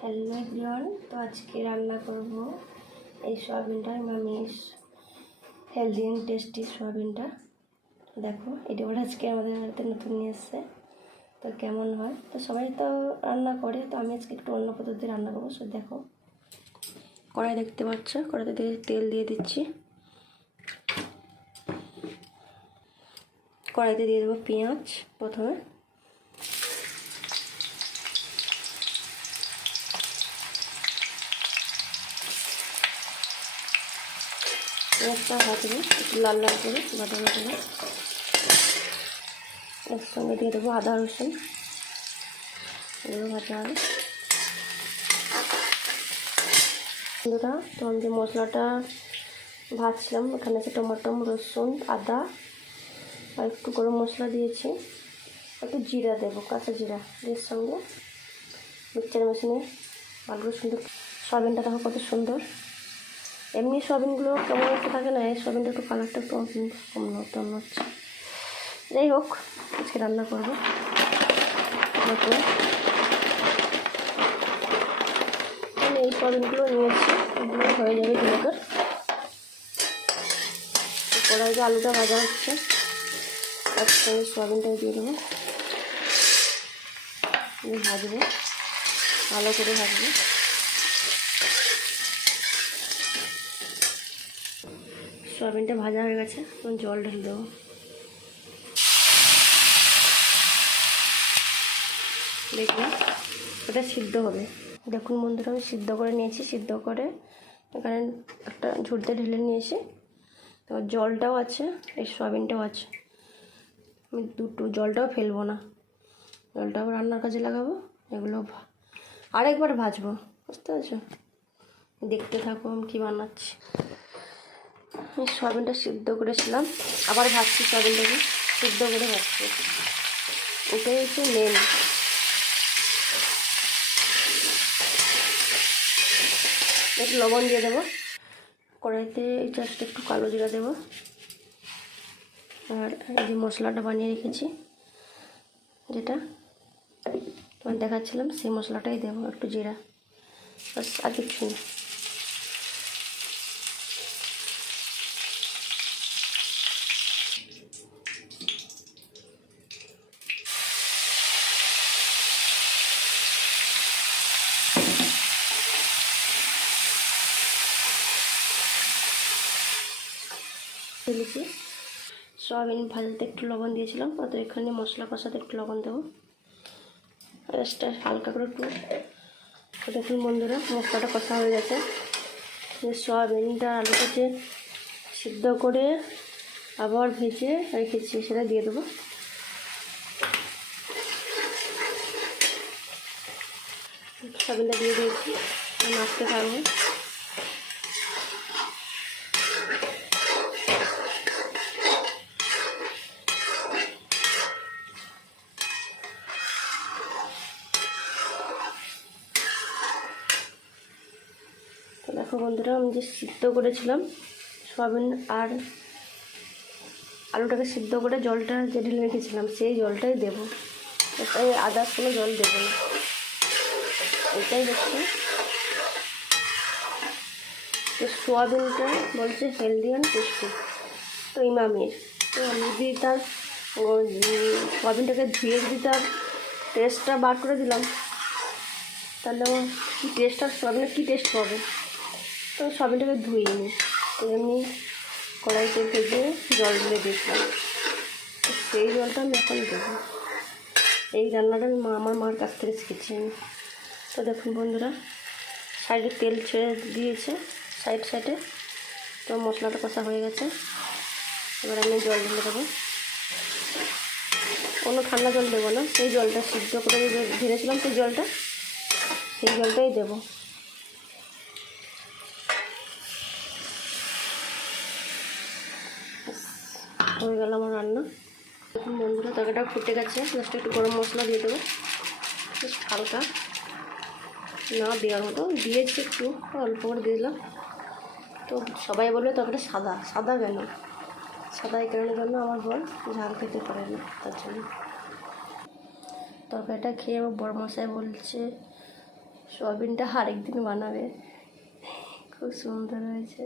Hello everyone, তো আজকে রান্না করব এই সয়াবিনটা। মামির হেলদি অ্যান্ড টেস্টি সয়াবিনটা। দেখো, এটা ওরা আজকে আমাদের বাড়িতে নতুন নিয়ে এসছে। তো কেমন হয়, তো সবাই তো রান্না করে, তো আমি আজকে একটু অন্য পদ্ধতি রান্না করবো। সো দেখো, কড়াই দেখতে পাচ্ছ, কড়াইতে দিয়ে তেল দিয়ে দিচ্ছি। কড়াইতে দিয়ে দেবো পেঁয়াজ প্রথমে। পেঁয়াজটা ভাজবো একটু লাল লাল করে, বাদামি করে। এর সঙ্গে দিয়ে দেবো আদা রসুন, এগুলো ভাজা হবে। বন্ধুরা, তো আমি যে মশলাটা ভাজছিলাম, এখানে আছে টমেটো, রসুন, আদা আর একটু গরম মশলা দিয়েছি, একটু জিরা দেবো, কাঁচা জিরা। এর সঙ্গে মিক্সচার মেশিনে ভালো সুন্দর সয়াবিনটা দেখো কত সুন্দর। এমনি সয়াবিনগুলো কেমন একটা থাকে না, এই সয়াবিনটা একটু কালারটা একটু কম অন্য হচ্ছে। যাই হোক, আজকে রান্না করবো নতুন। আমি এই সয়াবিনগুলো নিয়েছি, এগুলো হয়ে যাবে দুটোকার। কড়াইতে আলুটা ভাজা হচ্ছে, তার সঙ্গে সয়াবিনটাও দিয়ে দেবো, ভাজবো ভালো করে ভাজবো। সয়াবিনটা ভাজা হয়ে গেছে, তখন জল ঢেলে দেবো। দেখলাম ওটা সিদ্ধ হবে। দেখুন বন্ধুরা, আমি সিদ্ধ করে নিয়েছি। সিদ্ধ করে এখানে একটা ঝুড়িতে ঢেলে নিয়েছি। তো জলটাও আছে, এই সয়াবিনটাও আছে। আমি জলটাও ফেলবো না, জলটাও রান্নার কাজে লাগাবো। এগুলো আরেকবার ভাজবো, বুঝতে পারছো? দেখতে থাকো আমি কী বানাচ্ছি। আমি সয়াবিনটা সিদ্ধ করেছিলাম, আবার ভাজছি। সয়াবিনটাকে সিদ্ধ করে ভাজছি, ওটাই একটু মেন। একটু লবণ দিয়ে দেবো কড়াইতে, জাস্ট একটু কালো জিরা দেবো। আর এই যে মশলাটা বানিয়ে রেখেছি, যেটা তোমার দেখাচ্ছিলাম, সেই মশলাটাই দেবো, একটু জিরা, বাস, আর কিছু না। দিয়েছি সয়াবিন ভাজতে একটু লবণ দিয়েছিলাম, অত এখানে মশলা কষাতে একটু লবণ দেবো। জাস্ট হালকা করে একটু। দেখুন বন্ধুরা, মশলাটা কষা হয়ে গেছে। সয়াবিনটা আলুটাকে সিদ্ধ করে আবার ভেজে রেখেছি, সেটা দিয়ে দেবো। সয়াবিনটা দিয়ে দিয়েছি, নাড়তে থাকবো। দেখো বন্ধুরা, আমি যে সিদ্ধ করেছিলাম সয়াবিন আর আলুটাকে সিদ্ধ করে জলটা যে ঢেলে রেখেছিলাম, সেই জলটাই দেবো। এটাই, আদার্স কোনো জল দেবো না। এটাই হচ্ছে তো সোয়াবিনটা বলছে হেলদি অ্যান্ড টেস্টি, তো ইমামির। তো আমি যদি তার সোয়াবিনটাকে ধুয়ে যদি তার টেস্টটা বার করে দিলাম, তাহলে আমার কী টেস্টটা, সোয়াবিনের কী টেস্ট পাবে? তো সয়াবিনটাকে ধুয়ে নিই, তো এমনি কড়াইতে ভেজে জল ঢেলে দিয়েছিলাম, তো সেই জলটা আমি এখন দেবো। এই রান্নাটা আমি আমার মার কাছ থেকে শিখেছি আমি। তো দেখুন বন্ধুরা, সাইডে তেল ছেড়ে দিয়েছে, সাইডে। তো মশলাটা কষা হয়ে গেছে, এবার আমি জল ঢেলে দেবো। কোনো ঠান্ডা জল দেবো না, সেই জলটা সিদ্ধ করে ঢেলেছিলাম, সেই জলটাই দেবো। হয়ে গেল আমার রান্না। দেখুন বন্ধুরা, তরকারিটা ফুটে গেছে। জাস্ট একটু গরম মশলা দিয়ে দেবো, জাস্ট হালকা, না দেওয়ার মতো দিয়েছি, একটু অল্প করে দিয়ে দিলাম। তো সবাই বলবে তরকারিটা সাদা সাদা কেন? সাদা এই কারণের জন্য, আমার বর ঝাল খেতে পারে না, তার জন্য। তরকারিটা খেয়ে আমার বড় মশাই বলছে সোয়াবিনটা আরেকদিন বানাবে, খুব সুন্দর হয়েছে।